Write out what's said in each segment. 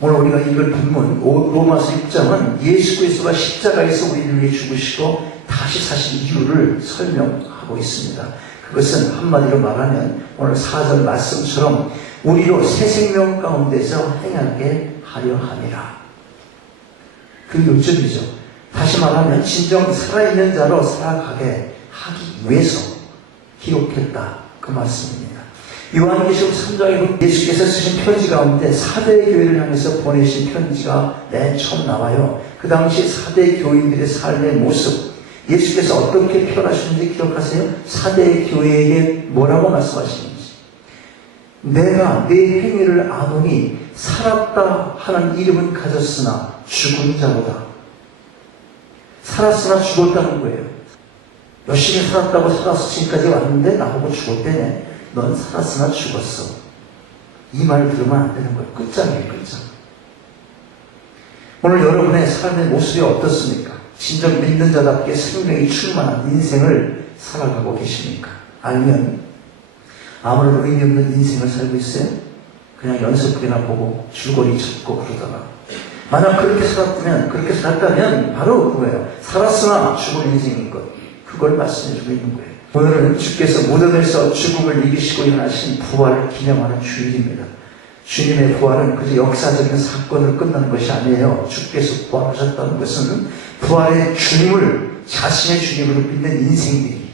오늘 우리가 읽을 본문 로마서 6장은 예수 그리스도가 십자가에서 우리를 위해 죽으시고 다시 사신 이유를 설명하고 있습니다. 그것은 한마디로 말하면 오늘 4절 말씀처럼 우리로 새 생명 가운데서 행하게 하려 함이라. 그 요점이죠. 다시 말하면 진정 살아있는 자로 살아가게 하기 위해서 기록했다. 그 말씀입니다. 요한계시록 3장에 예수께서 쓰신 편지 가운데 4대 교회를 향해서 보내신 편지가 맨 처음 나와요. 그 당시 4대 교인들의 삶의 모습, 예수께서 어떻게 표현하셨는지 기억하세요? 4대 교회에게 뭐라고 말씀하시는지. 내가 내 행위를 아노니 살았다 하는 이름은 가졌으나 죽은 자로다. 살았으나 죽었다는 거예요. 열심히 살았다고 살아서 지금까지 왔는데 나보고 죽었대네. 넌 살았으나 죽었어. 이 말을 들으면 안 되는 거예요. 끝장이에요, 끝장. 오늘 여러분의 삶의 모습이 어떻습니까? 진정 믿는 자답게 생명이 충만한 인생을 살아가고 계십니까? 아니면 아무런 의미 없는 인생을 살고 있어요? 그냥 연습기나 보고 줄거리 찾고 그러다가 만약 그렇게 살았다면 바로 그거예요. 살았으나 죽을 인생인 것. 그걸 말씀해주고 있는 거예요. 오늘은 주께서 무덤에서 죽음을 이기시고 일어나신 부활을 기념하는 주일입니다. 주님의 부활은 그저 역사적인 사건으로 끝나는 것이 아니에요. 주께서 부활하셨다는 것은 부활의 주님을 자신의 주님으로 믿는 인생들이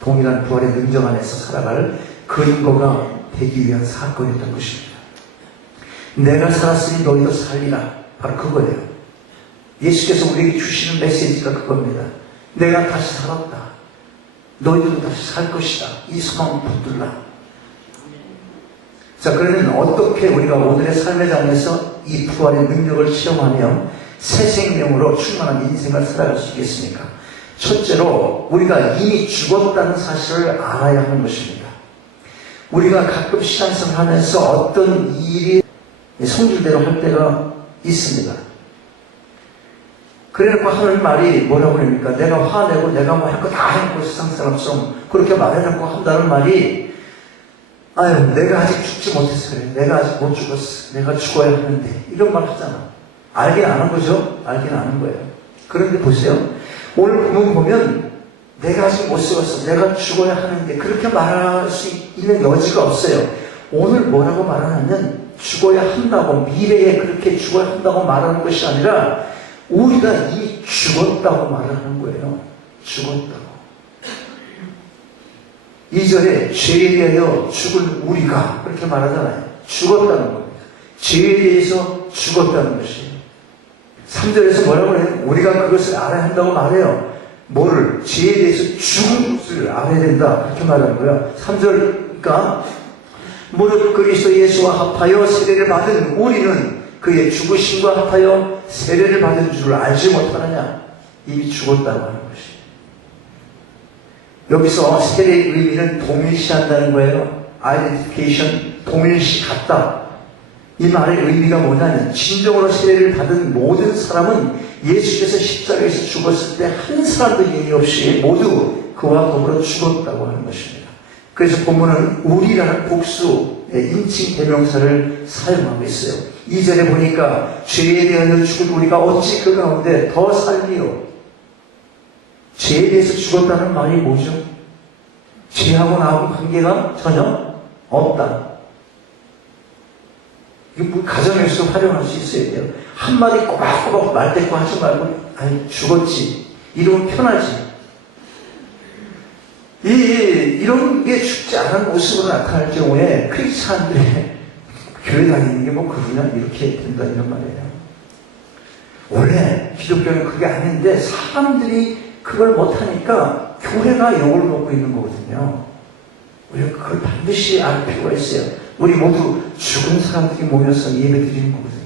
동일한 부활의 능력 안에서 살아갈 근거가 되기 위한 사건이었던 것입니다. 내가 살았으니 너희도 살리라. 바로 그거예요. 예수께서 우리에게 주시는 메시지가 그겁니다. 내가 다시 살았다. 너희들도 다시 살 것이다. 이 소망을 붙들라. 자, 그러면 어떻게 우리가 오늘의 삶의 장에서 이 부활의 능력을 체험하며 새 생명으로 충만한 인생을 살아갈 수 있겠습니까? 첫째로 우리가 이미 죽었다는 사실을 알아야 하는 것입니다. 우리가 가끔 신앙생활을 하면서 어떤 일이 성질대로 할 때가 있습니다. 그래놓고 하는 말이 뭐라고 그럽니까? 내가 화내고 내가 뭐 할 거 다 해놓고 세상 사람처럼 그렇게 말해놓고 한다는 말이 아유 내가 아직 죽지 못해서 그래. 내가 아직 못 죽었어. 내가 죽어야 하는데 이런 말 하잖아. 알긴 아는 거죠? 알긴 아는 거예요. 그런데 보세요. 오늘 본문 보면 내가 아직 못 죽었어. 내가 죽어야 하는데 그렇게 말할 수 있는 여지가 없어요. 오늘 뭐라고 말하냐면 죽어야 한다고 미래에 그렇게 죽어야 한다고 말하는 것이 아니라 우리가 이미 죽었다고 말을 하는 거예요. 죽었다고. 2절에 죄에 대하여 죽은 우리가 그렇게 말하잖아요. 죽었다는 겁니다. 죄에 대해서 죽었다는 것이에요. 3절에서 뭐라고 해요? 우리가 그것을 알아야 한다고 말해요. 뭐를? 죄에 대해서 죽은 것을 알아야 된다. 그렇게 말하는 거예요. 3절이니까 무릇 그리스도 예수와 합하여 세례를 받은 우리는 그의 죽으심과 합하여 세례를 받은 줄을 알지 못하느냐? 이미 죽었다고 하는 것이에요. 여기서 세례의 의미는 동일시한다는 거예요. identification, 동일시 같다. 이 말의 의미가 뭐냐면 진정으로 세례를 받은 모든 사람은 예수께서 십자가에서 죽었을 때 한 사람도 예의 없이 모두 그와 더불어 죽었다고 하는 것입니다. 그래서 본문은 우리라는 복수의 인칭 대명사를 사용하고 있어요. 2절에 보니까 죄에 대하여 죽은 우리가 어찌 그 가운데 더 살리요. 죄에 대해서 죽었다는 말이 뭐죠? 죄하고 나하고 관계가 전혀 없다. 이거 뭐 가정에서도 활용할 수 있어야 돼요. 한마디 꼬박꼬박 말대꾸 하지 말고 아니 죽었지. 이러면 편하지. 이런 게 죽지 않은 모습으로 나타날 경우에 크리스찬들의 교회 다니는 게 뭐 그러냐 이렇게 된다 이런 말이에요. 원래 기독교는 그게 아닌데 사람들이 그걸 못하니까 교회가 욕을 먹고 있는 거거든요. 우리가 그걸 반드시 알 필요가 있어요. 우리 모두 죽은 사람들이 모여서 예배 드리는 거거든요.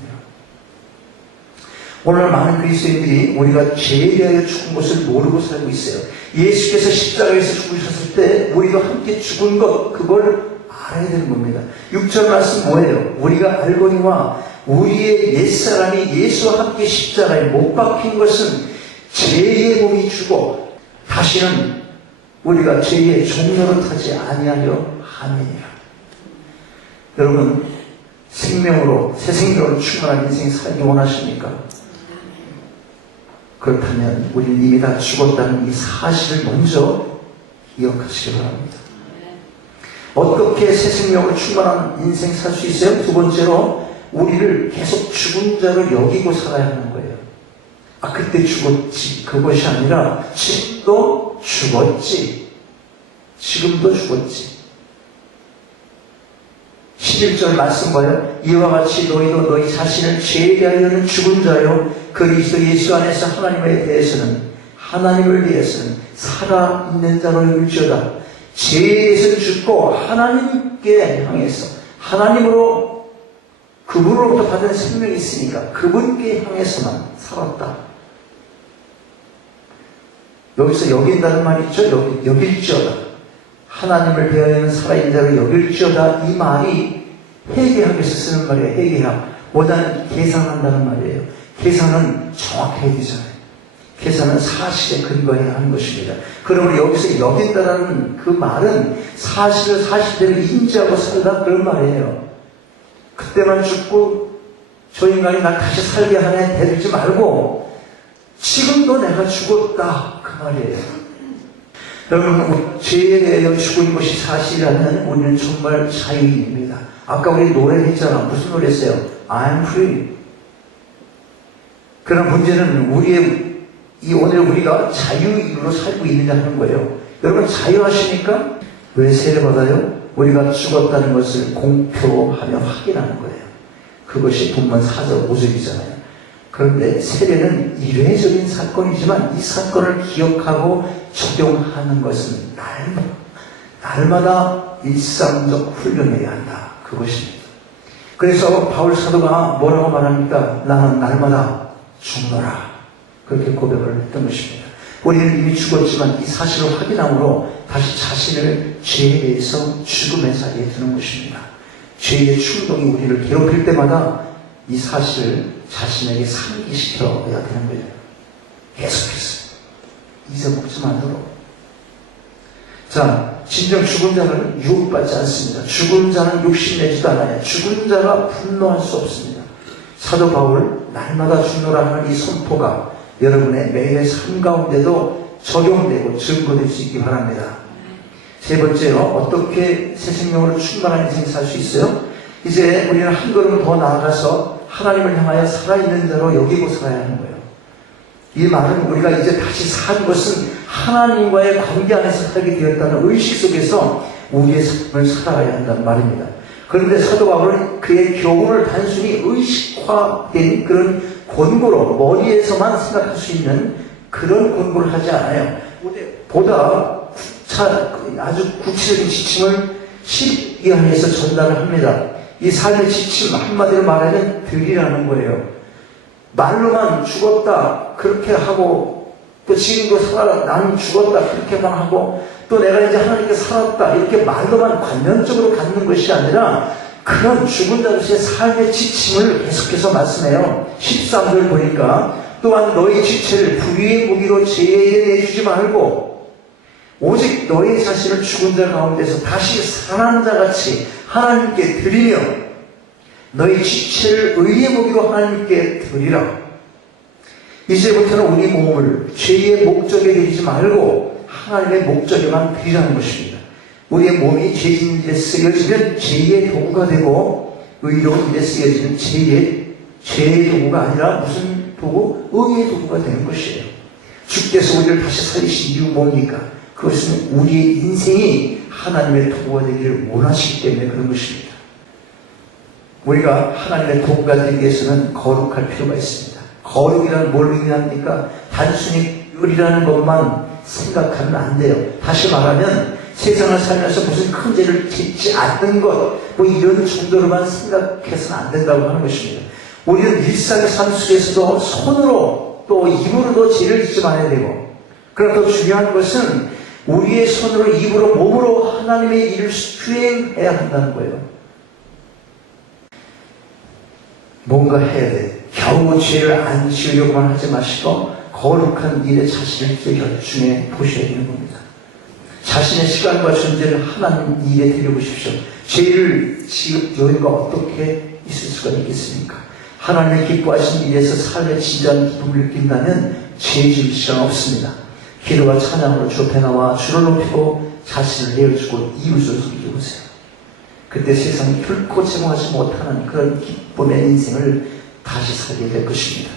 오늘 많은 그리스도인들이 우리가 죄에 대하여 죽은 것을 모르고 살고 있어요. 예수께서 십자가에서 죽으셨을 때 우리도 함께 죽은 것, 그걸 알아야 되는 겁니다. 6절 말씀 뭐예요? 우리가 알거니와 우리의 옛사람이 예수와 함께 십자가에 못 박힌 것은 죄의 몸이 죽어 다시는 우리가 죄의 종로를 타지 아니하려 함이니라. 여러분, 생명으로, 새 생명으로 충만한 인생 살기 원하십니까? 그렇다면 우리는 이미 다 죽었다는 이 사실을 먼저 기억하시기 바랍니다. 어떻게 새 생명으로 충만한 인생 살 수 있어요? 두 번째로 우리를 계속 죽은 자를 여기고 살아야 하는 거예요. 아, 그때 죽었지. 그것이 아니라 지금도 죽었지. 지금도 죽었지. 11절 말씀 봐요. 이와 같이 너희도 너희 자신을 죄에 대하여는 죽은 자요 그리스도 예수 안에서 하나님에 대해서는 하나님을 위해서는 살아있는 자로 여길지어다. 죄에 대해서 죽고 하나님께 향해서 하나님으로 그분으로부터 받은 생명이 있으니까 그분께 향해서만 살았다. 여기서 여긴다는 말이 있죠. 여길지어다. 하나님을 대하여는 살아있는 자로 여길지어다. 이 말이 회개하기 위해서 쓰는 말이에요. 회개하. 보다는 계산한다는 말이에요. 계산은 정확해야 되잖아요. 계산은 사실에 근거해야 하는 것입니다. 그러므로 여기서 여긴다라는 그 말은 사실을 사실대로 인지하고 살다 그런 말이에요. 그때만 죽고 저 인간이 날 다시 살게 하네 대들지 말고 지금도 내가 죽었다 그 말이에요. 여러분, 죄에 대해 죽은 것이 사실이라면 우리는 정말 자유인입니다. 아까 우리 노래했잖아. 무슨 노래했어요? I'm free. 그런 문제는 오늘 우리가 자유인으로 살고 있느냐 하는 거예요. 여러분, 자유하시니까 왜 세례받아요? 우리가 죽었다는 것을 공표하며 확인하는 거예요. 그것이 본문 4절 5절이잖아요. 그런데 세례는 일회적인 사건이지만 이 사건을 기억하고 적용하는 것은 날마다 일상적 훈련해야 한다. 그것입니다. 그래서 바울 사도가 뭐라고 말합니까? 나는 날마다 죽노라. 그렇게 고백을 했던 것입니다. 우리는 이미 죽었지만 이 사실을 확인함으로 다시 자신을 죄에 대해서 죽음의 자리에 두는 것입니다. 죄의 충동이 우리를 괴롭힐 때마다 이 사실을 자신에게 상기시켜야 되는 거예요. 계속해서 잊어먹지 말도록. 자, 진정 죽은 자는 유혹받지 않습니다. 죽은 자는 욕심내지도 않아요. 죽은 자가 분노할 수 없습니다. 사도 바울 날마다 죽노라 하는 이 선포가 여러분의 매일의 삶 가운데도 적용되고 증거될 수 있기 바랍니다. 세 번째로 어떻게 새 생명으로 충만한 인생 살 수 있어요? 이제 우리는 한 걸음 더 나아가서 하나님을 향하여 살아있는 자로 여기고 살아야 하는 거예요. 이 말은 우리가 이제 다시 산 것은 하나님과의 관계 안에서 살게 되었다는 의식 속에서 우리의 삶을 살아가야 한다는 말입니다. 그런데 사도 바울은 그의 교훈을 단순히 의식화된 그런 권고로 머리에서만 생각할 수 있는 그런 권고를 하지 않아요. 보다 아주 구체적인 지침을 12항에서 전달을 합니다. 이 삶의 지침 한마디로 말하면 들이라는 거예요. 말로만 죽었다 그렇게 하고 또 지금도 살아라 나는 죽었다 그렇게만 하고 또 내가 이제 하나님께 살았다 이렇게 말로만 관념적으로 갖는 것이 아니라 그런 죽은 자로서의 삶의 지침을 계속해서 말씀해요. 13절 보니까 또한 너희 지체를 불의의 무기로 죄에 내주지 말고 오직 너희 자신을 죽은 자 가운데서 다시 살아난 자같이 하나님께 드리며 너희 지체를 의의 무기로 하나님께 드리라. 이제부터는 우리 몸을 죄의 목적에 드리지 말고 하나님의 목적에만 드리라는 것입니다. 우리의 몸이 죄진 일에 쓰여지면 죄의 도구가 되고 의로운 일에 쓰여지면 죄의 도구가 아니라 무슨 도구? 의의 도구가 되는 것이에요. 주께서 우리를 다시 살리신 이유 뭡니까? 그것은 우리의 인생이 하나님의 도구가 되기를 원하시기 때문에 그런 것입니다. 우리가 하나님의 도구가 되기 위해서는 거룩할 필요가 있습니다. 거룩이란 뭘 의미합니까? 단순히 율이라는 것만 생각하면 안 돼요. 다시 말하면 세상을 살면서 무슨 큰 죄를 짓지 않는 것, 뭐 이런 정도로만 생각해서는 안 된다고 하는 것입니다. 우리는 일상의 삶 속에서도 손으로 또 입으로도 죄를 짓지 말아야 되고, 그러나 더 중요한 것은 우리의 손으로 입으로 몸으로 하나님의 일을 수행해야 한다는 거예요. 뭔가 해야 돼. 겨우 죄를 안 지으려고만 하지 마시고 거룩한 일에 자신을 열중해 보셔야 되는 겁니다. 자신의 시간과 존재를 하나님 일에 드려보십시오. 죄를 지을 여유가 어떻게 있을 수가 있겠습니까? 하나님의 기뻐하신 일에서 삶의 진정한 기쁨을 느낀다면 죄 지을 시간 없습니다. 기도와 찬양으로 주 앞에 나와 주를 높이고 자신을 내어주고 이웃을 섬기보세요. 그때 세상이 결코 제공하지 못하는 그런 기쁨의 인생을 다시 살게 될 것입니다.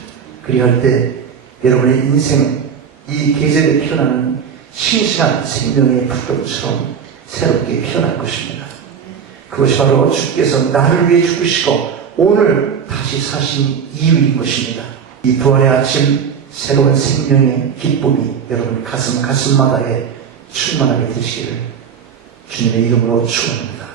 그리할 때 여러분의 인생은 이 계절에 피어나는 싱싱한 생명의 풀잎처럼 새롭게 피어날 것입니다. 그것이 바로 주께서 나를 위해 죽으시고 오늘 다시 사신 이유인 것입니다. 이 부활의 아침 새로운 생명의 기쁨이 여러분 가슴마다에 충만하게 되시기를 주님의 이름으로 축원합니다.